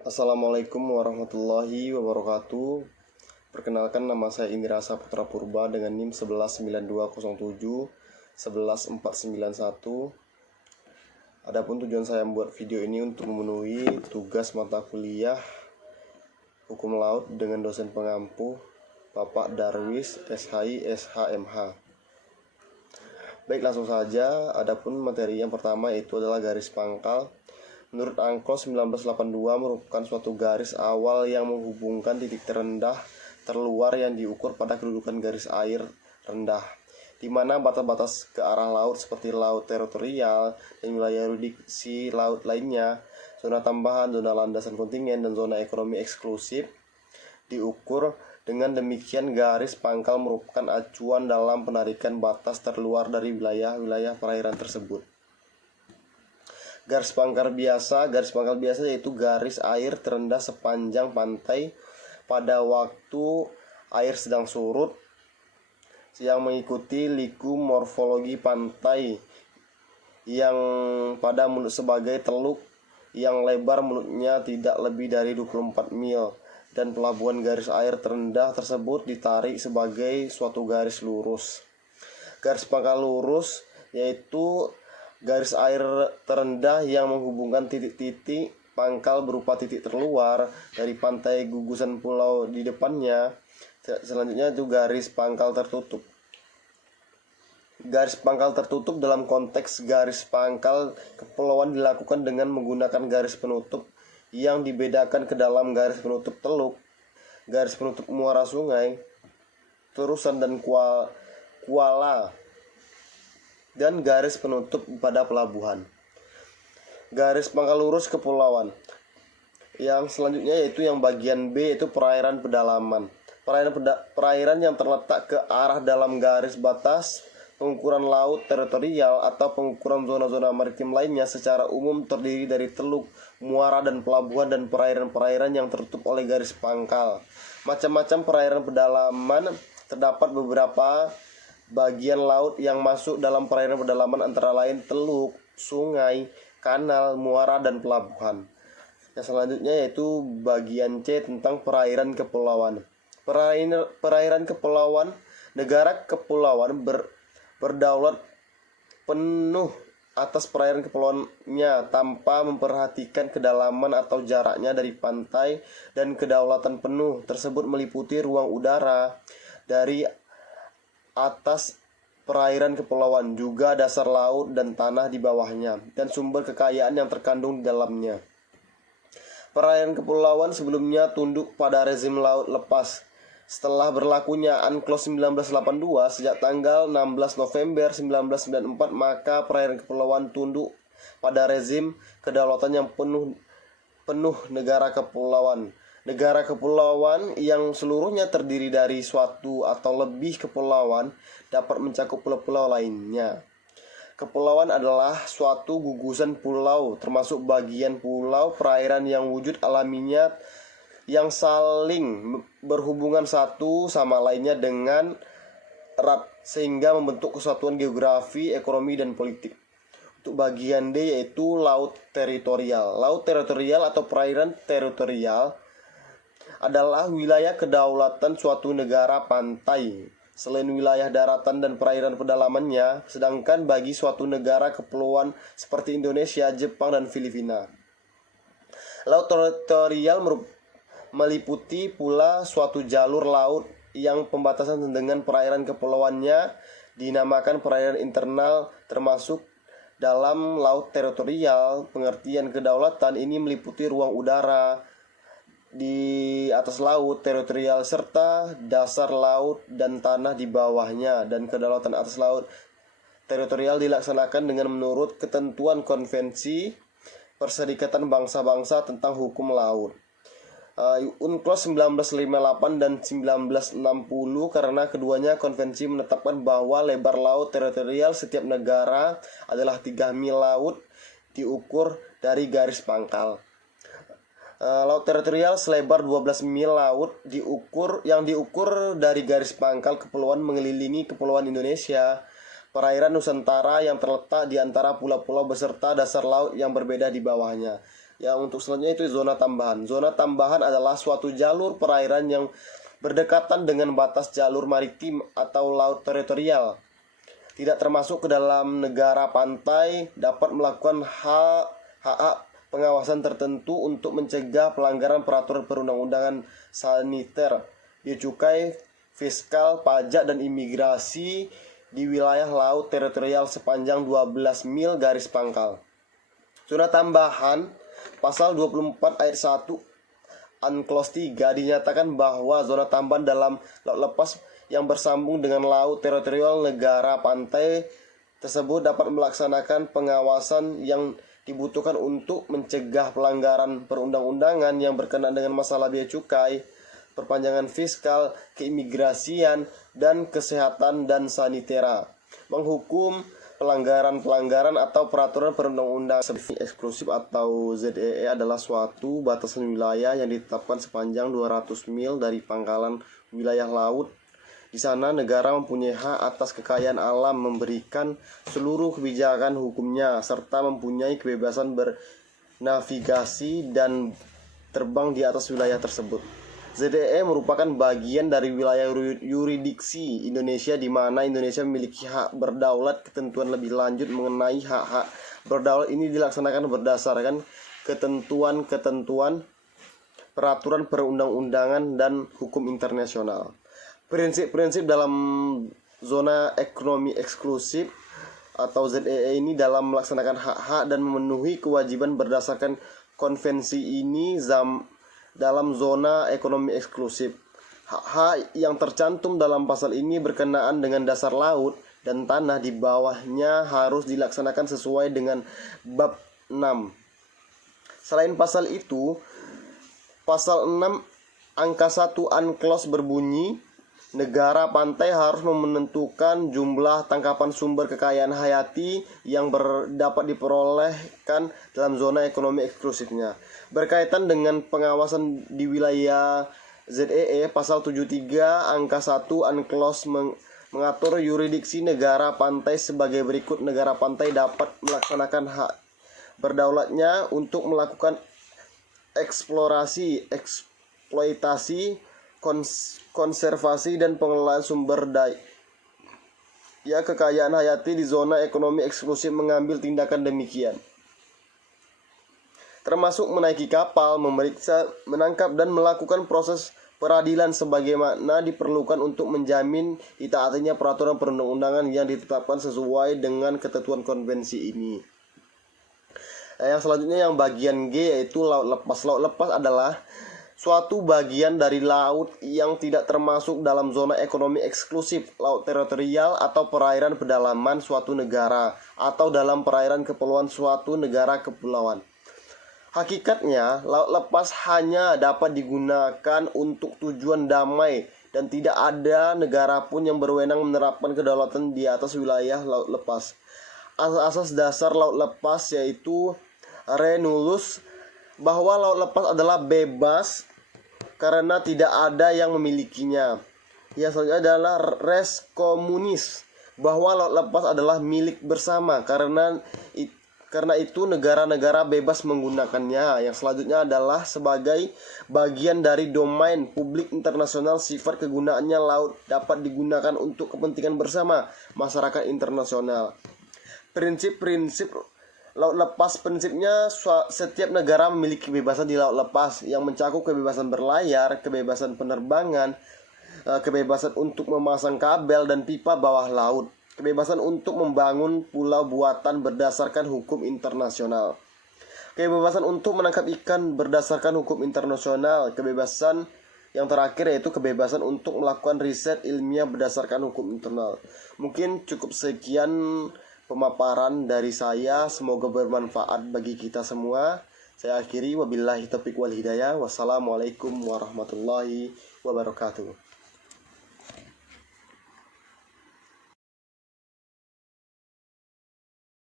Assalamualaikum warahmatullahi wabarakatuh. Perkenalkan, nama saya Indra Saputra Purba dengan NIM 119207 11491. Adapun tujuan saya membuat video ini untuk memenuhi tugas mata kuliah Hukum Laut dengan dosen pengampu Bapak Darwis SHI SHMH. Baik, langsung saja. Adapun materi yang pertama itu adalah garis pangkal. Menurut Angklos 1982 merupakan suatu garis awal yang menghubungkan titik terendah terluar yang diukur pada kedudukan garis air rendah, di mana batas-batas ke arah laut seperti laut teritorial dan wilayah yurisdiksi laut lainnya, zona tambahan, zona landasan kontingen, dan zona ekonomi eksklusif diukur. Dengan demikian, garis pangkal merupakan acuan dalam penarikan batas terluar dari wilayah-wilayah perairan tersebut. Garis pangkal biasa yaitu garis air terendah sepanjang pantai pada waktu air sedang surut, yang mengikuti liku morfologi pantai, yang pada mulut sebagai teluk yang lebar mulutnya tidak lebih dari 24 mil, dan pelabuhan garis air terendah tersebut ditarik sebagai suatu garis lurus. Garis pangkal lurus yaitu garis air terendah yang menghubungkan titik-titik pangkal berupa titik terluar dari pantai gugusan pulau di depannya. Selanjutnya itu garis pangkal tertutup. Garis pangkal tertutup dalam konteks garis pangkal kepulauan dilakukan dengan menggunakan garis penutup yang dibedakan ke dalam garis penutup teluk, garis penutup muara sungai, terusan dan kuala, dan garis penutup pada pelabuhan. Garis pangkal lurus kepulauan. Yang selanjutnya yaitu yang bagian B, yaitu perairan pedalaman. Perairan yang terletak ke arah dalam garis batas pengukuran laut teritorial atau pengukuran zona-zona maritim lainnya secara umum terdiri dari teluk, muara, dan pelabuhan, dan perairan-perairan yang tertutup oleh garis pangkal. Macam-macam perairan pedalaman, terdapat beberapa bagian laut yang masuk dalam perairan pedalaman, antara lain teluk, sungai, kanal, muara, dan pelabuhan. Yang selanjutnya yaitu bagian C tentang perairan kepulauan. Perairan kepulauan, negara kepulauan berdaulat penuh atas perairan kepulauannya tanpa memperhatikan kedalaman atau jaraknya dari pantai, dan kedaulatan penuh tersebut meliputi ruang udara dari atas perairan kepulauan, juga dasar laut dan tanah di bawahnya, dan sumber kekayaan yang terkandung di dalamnya. Perairan kepulauan sebelumnya tunduk pada rezim laut lepas. Setelah berlakunya Unclos 1982 sejak tanggal 16 November 1994, maka perairan kepulauan tunduk pada rezim kedaulatan yang penuh negara kepulauan. Negara kepulauan yang seluruhnya terdiri dari suatu atau lebih kepulauan dapat mencakup pulau-pulau lainnya. Kepulauan adalah suatu gugusan pulau, termasuk bagian pulau perairan yang wujud alaminya yang saling berhubungan satu sama lainnya dengan erat, sehingga membentuk kesatuan geografi, ekonomi, dan politik. Untuk bagian D yaitu laut teritorial. Laut teritorial atau perairan teritorial adalah wilayah kedaulatan suatu negara pantai selain wilayah daratan dan perairan pedalamannya, sedangkan bagi suatu negara kepulauan seperti Indonesia, Jepang, dan Filipina, laut teritorial meliputi pula suatu jalur laut yang pembatasan dengan perairan kepulauannya dinamakan perairan internal. Termasuk dalam laut teritorial, pengertian kedaulatan ini meliputi ruang udara di atas laut teritorial serta dasar laut dan tanah di bawahnya, dan kedaulatan atas laut teritorial dilaksanakan dengan menurut ketentuan Konvensi Perserikatan Bangsa-Bangsa tentang Hukum Laut, UNCLOS 1958 dan 1960, karena keduanya konvensi menetapkan bahwa lebar laut teritorial setiap negara adalah 3 mil laut diukur dari garis pangkal. Laut teritorial selebar 12 mil laut yang diukur dari garis pangkal kepulauan mengelilingi kepulauan Indonesia, perairan Nusantara yang terletak di antara pulau-pulau beserta dasar laut yang berbeda di bawahnya. Yang untuk selanjutnya itu zona tambahan. Zona tambahan adalah suatu jalur perairan yang berdekatan dengan batas jalur maritim atau laut teritorial, tidak termasuk ke dalam negara pantai, dapat melakukan hak pengawasan tertentu untuk mencegah pelanggaran peraturan perundang-undangan saniter, bea cukai, fiskal, pajak, dan imigrasi di wilayah laut teritorial sepanjang 12 mil garis pangkal. Zona tambahan Pasal 24 ayat 1 Unclose 3 dinyatakan bahwa zona tambahan dalam laut lepas yang bersambung dengan laut teritorial negara pantai tersebut dapat melaksanakan pengawasan yang dibutuhkan untuk mencegah pelanggaran perundang-undangan yang berkenaan dengan masalah bea cukai, perpanjangan fiskal, keimigrasian, dan kesehatan dan sanitera, menghukum pelanggaran atau peraturan perundang-undangan. Eksklusif atau ZEE adalah suatu batasan wilayah yang ditetapkan sepanjang 200 mil dari pangkalan wilayah laut. Di sana negara mempunyai hak atas kekayaan alam, memberikan seluruh kebijakan hukumnya, serta mempunyai kebebasan bernavigasi dan terbang di atas wilayah tersebut. ZEE merupakan bagian dari wilayah yurisdiksi Indonesia di mana Indonesia memiliki hak berdaulat. Ketentuan lebih lanjut mengenai hak-hak berdaulat ini dilaksanakan berdasarkan ketentuan-ketentuan peraturan perundang-undangan dan hukum internasional. Prinsip-prinsip dalam zona ekonomi eksklusif atau ZEE ini dalam melaksanakan hak-hak dan memenuhi kewajiban berdasarkan konvensi ini dalam zona ekonomi eksklusif. Hak-hak yang tercantum dalam pasal ini berkenaan dengan dasar laut dan tanah di bawahnya harus dilaksanakan sesuai dengan bab 6. Selain pasal itu, pasal 6 angka 1 Unclose berbunyi, negara pantai harus menentukan jumlah tangkapan sumber kekayaan hayati yang dapat diperolehkan dalam zona ekonomi eksklusifnya. Berkaitan dengan pengawasan di wilayah ZEE, pasal 73 angka 1 Unclose mengatur yurisdiksi negara pantai sebagai berikut. Negara pantai dapat melaksanakan hak berdaulatnya untuk melakukan eksplorasi, eksploitasi, konservasi, dan pengelolaan sumber daya kekayaan hayati di zona ekonomi eksklusif, mengambil tindakan demikian termasuk menaiki kapal, memeriksa, menangkap, dan melakukan proses peradilan sebagaimana diperlukan untuk menjamin ditaatinya peraturan perundang-undangan yang ditetapkan sesuai dengan ketentuan konvensi ini. Yang selanjutnya yang bagian G yaitu laut lepas. Laut lepas adalah suatu bagian dari laut yang tidak termasuk dalam zona ekonomi eksklusif, laut teritorial atau perairan pedalaman suatu negara, atau dalam perairan kepulauan suatu negara kepulauan. Hakikatnya, laut lepas hanya dapat digunakan untuk tujuan damai dan tidak ada negara pun yang berwenang menerapkan kedaulatan di atas wilayah laut lepas. Asas dasar laut lepas yaitu re nullius, bahwa laut lepas adalah bebas karena tidak ada yang memilikinya. Yang selanjutnya adalah res communis, bahwa laut lepas adalah milik bersama karena itu negara-negara bebas menggunakannya. Yang selanjutnya adalah sebagai bagian dari domain publik internasional, sifat kegunaannya laut dapat digunakan untuk kepentingan bersama masyarakat internasional. Prinsip-prinsip laut lepas, prinsipnya setiap negara memiliki kebebasan di laut lepas yang mencakup kebebasan berlayar, kebebasan penerbangan, kebebasan untuk memasang kabel dan pipa bawah laut, kebebasan untuk membangun pulau buatan berdasarkan hukum internasional, kebebasan untuk menangkap ikan berdasarkan hukum internasional, kebebasan yang terakhir yaitu kebebasan untuk melakukan riset ilmiah berdasarkan hukum internal. Mungkin cukup sekian pemaparan dari saya, semoga bermanfaat bagi kita semua. Saya akhiri, wabillahi taufiq wal hidayah. Wassalamualaikum warahmatullahi wabarakatuh.